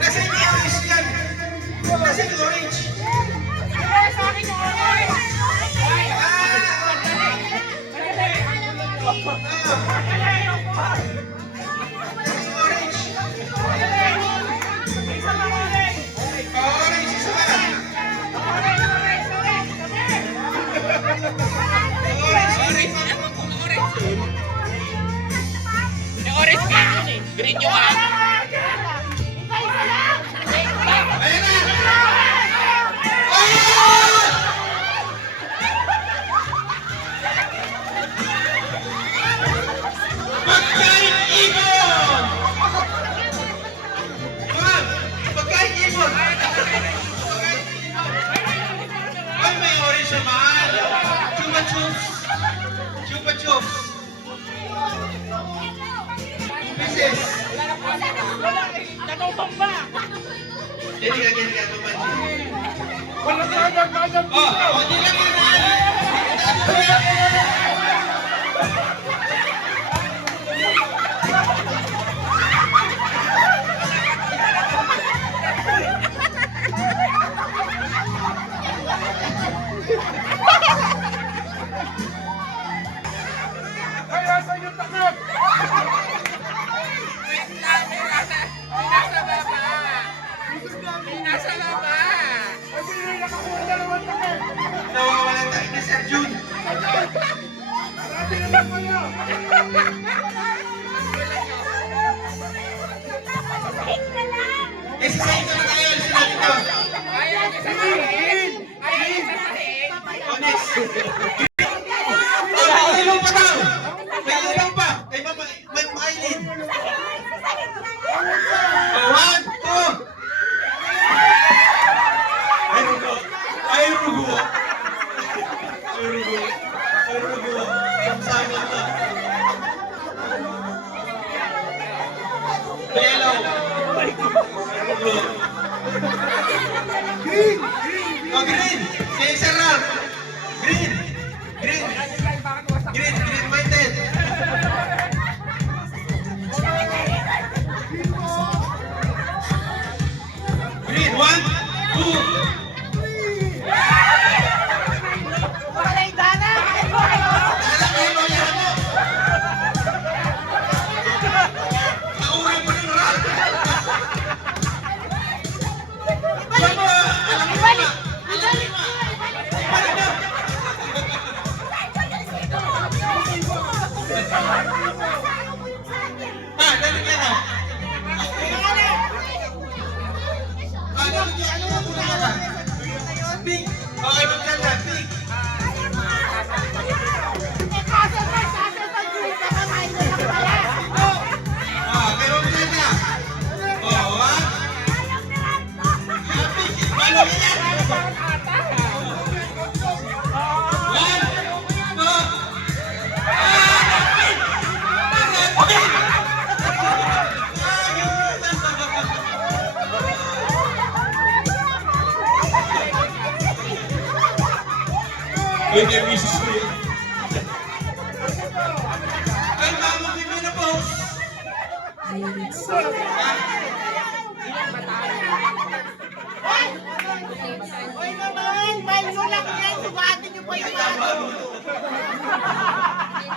Nasa yung orange yan. Nasa yung orange. Sa akin yung orange. Green yung akin. Ay, may orange naman. Chupa chups. Chupa chups. Pieces. Natutumba. Hindi ka tumansin. Wala ka agad Oh, hindi lang yun. Ay, nasa yung takot. Nasa baba. Ay, sino yung nakakuha dalawang takot? Nawawalan tayo ni Sir Jun. Marami na lang kayo. Isa-isahin ko na tayo. Sinabi ko. Ayaw niya sasahin. Ayaw niya sasahin. Honest. Oh, may ilaw pa daw. May ilaw pa. May mailin. Oh, 1, 2. Ay, rugo. Ay, rugo. Ay, rugo. Ay, rugo. Sama ka. May ilaw. Ay, rugo. Oh, green. Si Sarah. Green. Green. Green minded. Green, 1, 2. Dala kayo, loyahan mo. Nauwi mo rin, ha? Alam mo, alam mo ba? Balik na. Dali ka na. Dali ka na. Pink. Okay, magkanda. Pink. Pero magkanda. Oh, ha? Pink. Balo ka yan. 1, 2. Pwede ang misis ko yun. Ay, mama, bibili na po. Hoy naman, may sulak yan. Sugatin niyo pa yung ano.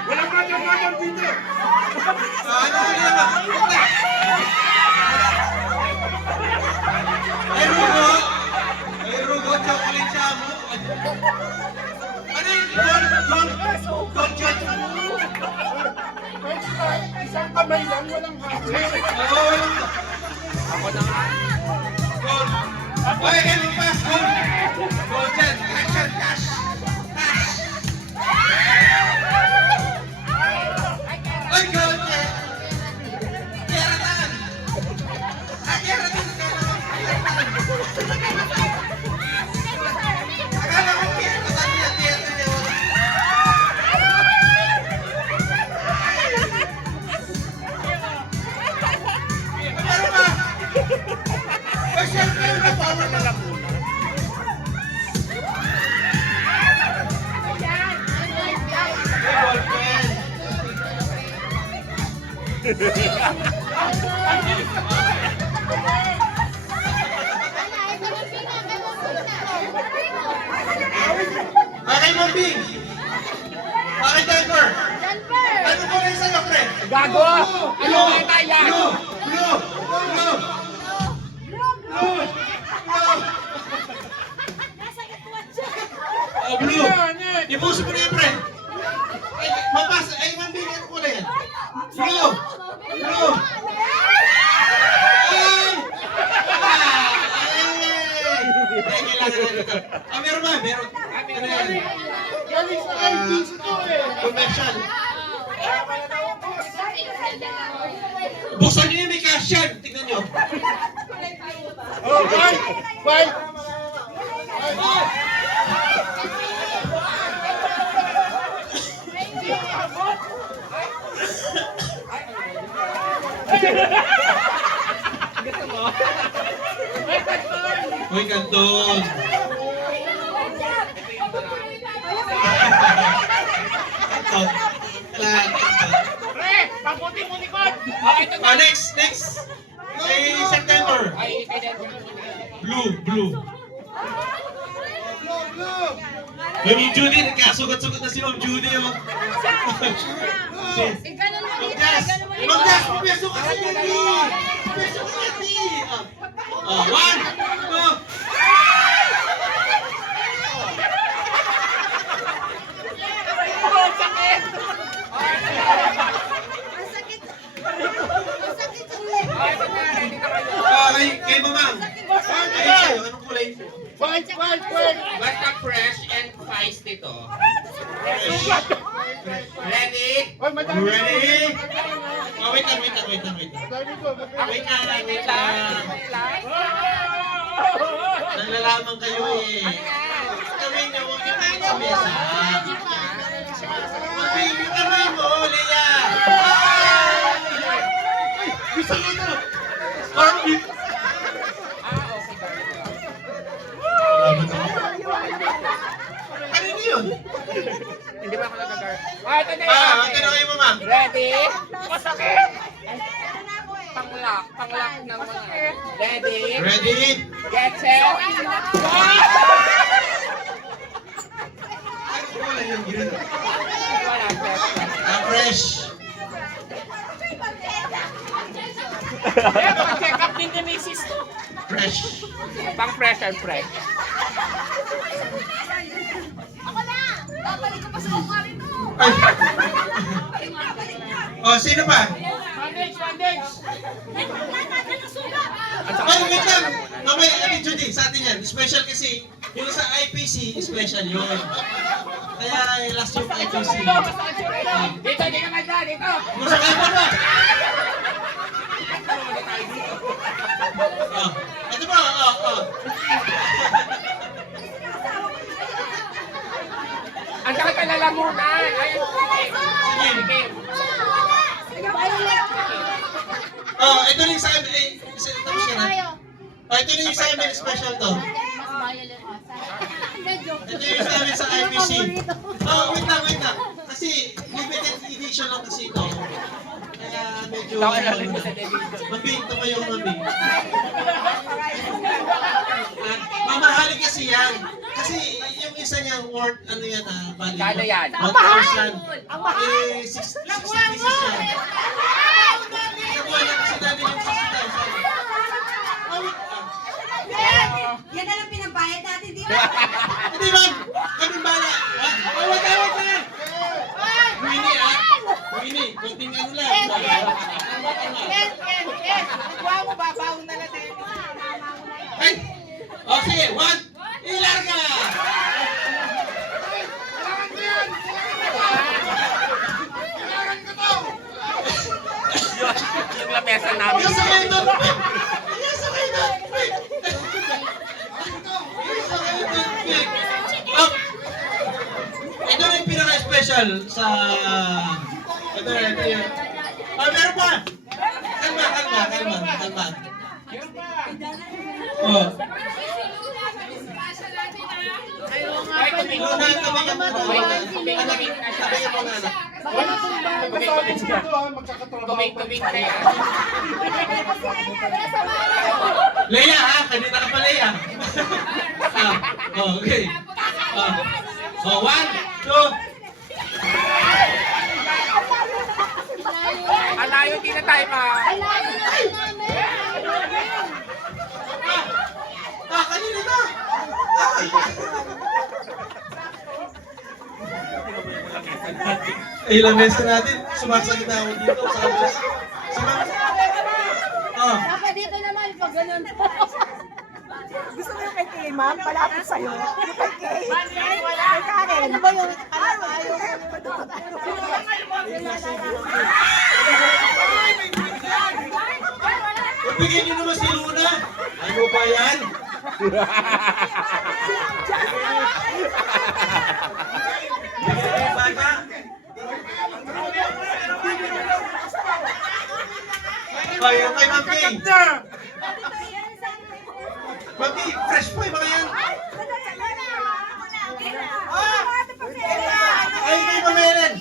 Walang madam dito. Ano na? Ay, rugo. Ay, rugo. Chocolate siya mo. Ano yung gold jet? Isang kamay lang, walang hati. Oo. Ako na nga. Gold. Oy, ano pa? Gold jet. Action, cash. Cash. Oy, gold jet. Keratan. Keratan. Akala ko keratan niya. Keratan niya. Ano ba? Oy, syempre yung napawa na lang muna. Ay, ballpen. Okay, Mambing. Okay, Denver. Ano ko rin sa'yo, pre? Gago! Ano ba tayo? Blue! Blue! Blue! Blue! Blue! Oh, blue! Ipuso mo na yan, pre. Ay, mabasa. Ay, Mambing, ano ko na yan? Blue! Blue! Ay! Ay, kailangan na dito. Ah, meron ba? Meron. Ano yan? Galing sa IPC to eh. Commercial. Buksan niyo yung may cash yan. Tignan niyo. Oh, bye! Bye! Uy, kanton. Kanton. Pre! Pagbuti mo likod! Oh, ito na! Ah, next. Ay, September. Ay, kay Denver. Blue, blue. Blue, blue! Mami Judy, nagkasugat-sugat na si Ma'am Judy. Oh. Ma'am Jazz, pumeso ka sa Yeti. Pumeso ka sa Yeti. Oh, 1, 2. Oh, sakit! Oh, ito na, ready na kayo. Kay Mamang. Ay, sa'yo, anong kulay? White, white, white! Basta fresh and feisty to. Ready? Hoy, madami to. Ready? Oh, wait lang. Madami to, madami. Wait lang. Nalalaman kayo eh. Kamay niyo, huwag niyo kayo sa mesa. Mag-baby kamay mo, Leia. Bisa ko na. Army. Salamat ako. Ano yun? Hindi ba ako nagagar? Oh, ito na yun. Ito na kayo, Mama. Ready? Masakit! Panglak ng mga. Ready? Ready? Get set! Wala yung gina. Wala, Fresh. check up din ni Mrs. to. Fresh. Pang fresh and fresh. Ay. Oh, sino pa? Bandage! Ay, wait lang. Mamaya, Judy, sa atin yan. Special kasi, yung sa IPC, special yun. Kaya last yung IPC. Dito, di naman dyan, dito! Masakay mo na! Oh, ito ba? Oh. Ang sakit ka lalamunan! Ayun, sige. Oh, ito rin sa amin. Tapos yan ha. Oh, ito rin yung sa amin special to. Ito yung sa amin sa IPC. Oh, wait lang. Kasi limited edition lang kasi ito. Kaya medyo... Mambing, ito pa yung mambing. Mamahalin kasi yan. Kasi yung isa niya worth, ano yan ha, value. Kano yan? 1,000. Eh, 60 pieces yan. Nakuha lang kasi namin yung 60,000. Oh, wait lang. Yan na lang pinabayad natin, di ba? Hindi ma'am, kami bala. Oh, wait lang. Winnie ha? Winnie, kunting ano lang. Yes. Kuha mo, babawang na lang tayo. Ay! O sige, 1, ilarga! Yung lamesa namin. Ilasakay doon! Ilasakay doon! Ilasakay doon! Oh! Ito na yung pinaka-special sa... Ito yun. Ah, meron pa! Kalma. Oh. Ay, tumingin. Tabi mo. wala na. Wala kang magkatapos dito ha, magkakatrabaho. Tuming-tuming na yan. Leia ha, kanina ka pa Leia. Okay. One, two. Alayo, di na tayo pa. Kanina na. Ilang beses natin, sumasagot na ako dito. Dapat dito naman, pag ganun. Gusto mo yung kay Kay, ma'am? Palapit sa'yo. Yung kay Kay. Kay Karen. Ano ba yung ayaw? Bigyan niyo naman si Luna. Ano ba yan? Bigyan niyo yung bata. Kaya kay Ma'am Kay. Ma'am Kay, fresh po yung mga yan. Ay, kay Ma'am Ellen.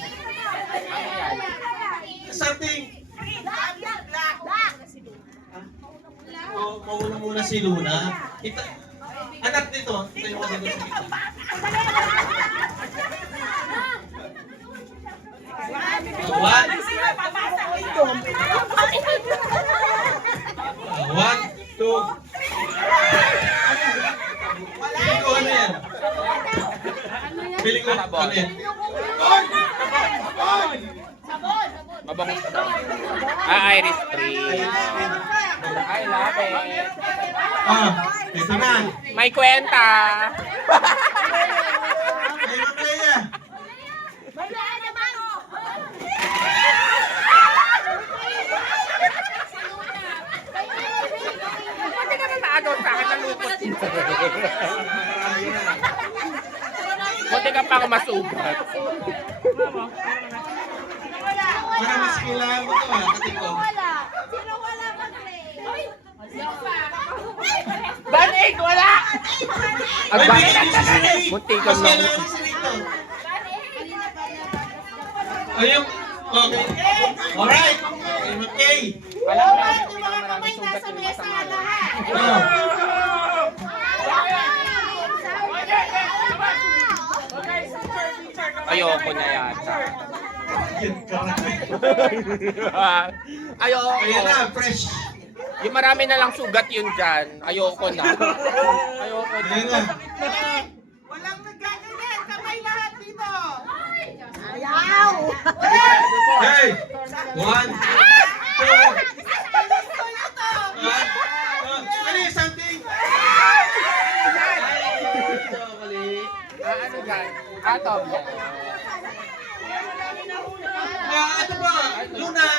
Something. Mauna muna si Luna. Anak nito, tayo ka dito sa kita. One. One, two. Piling ko ano yan? Piling ko ano yan? Mabango. Iris Spring. I love it. Ito na. May kwenta. Ay, Maklaya. Bakit ka naagaw sa akin ng lupot? Buti ka pa ako masugat. Para mas kailangan mo ito, katikong. Sino wala mag-play? Banig, wala! Ay, bigyan niyo si Sinay. Munti ka Mas lang. kailangan ni Sinay ito. Ayun. Okay. Alright. Okay, okay. Alam mo, Yung mga kamay nasa mesa lahat. ayoko na yata. Yan ka na. Ayoko. Ayan na, fresh. Yung marami na lang sugat yun dyan. Ayoko na. Ayoko na. Ayan na. Walang naggaganyan. Kamay lahat dito. Ayaw! Hey! One, two. Ano yung something? Ano dyan? Atom. Ano ba? Luna.